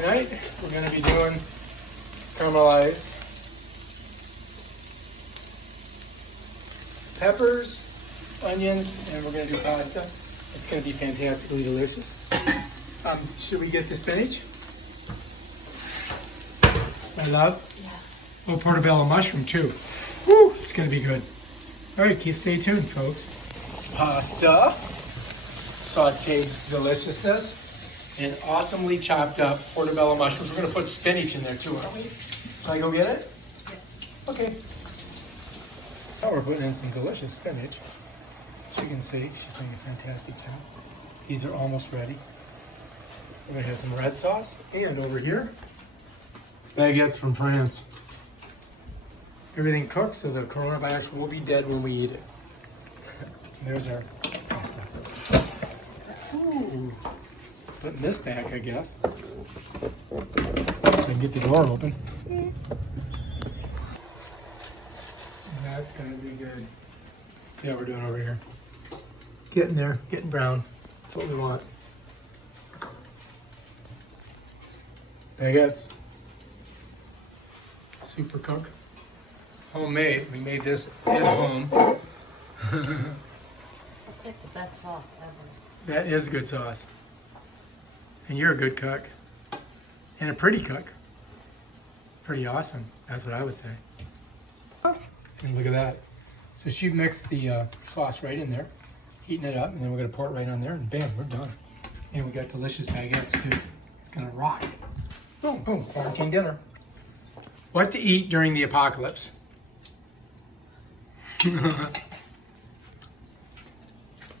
tonight we're going to be doing caramelized peppers, onions, and we're going to do pasta. It's going to be fantastically delicious. Should we get the spinach? My love? Yeah. A little portobello mushroom too. Woo, it's going to be good. All right, stay tuned, folks. Pasta, sauteed deliciousness, and awesomely chopped up portobello mushrooms. We're going to put spinach in there too, aren't we? Can I go get it? Yeah. Okay. Now we're putting in some delicious spinach. As you can see, she's doing a fantastic job. These are almost ready. We're going to have some red sauce. And over here, baguettes from France. Everything cooked so the coronavirus will be dead when we eat it. There's our pasta. Ooh. Putting this back, I guess. So I can get the door open. That's gonna be good. See how we're doing over here. Getting there, getting brown. That's what we want. Baguettes. Super cook. Homemade. We made this at home. It's like the best sauce ever. That is good sauce. And you're a good cook. And a pretty cook. Pretty awesome. That's what I would say. And look at that. So she mixed the sauce right in there, heating it up, and then we're going to pour it right on there, and bam, we're done. And we got delicious baguettes too. It's going to rock. Boom, boom, quarantine dinner. What to eat during the apocalypse?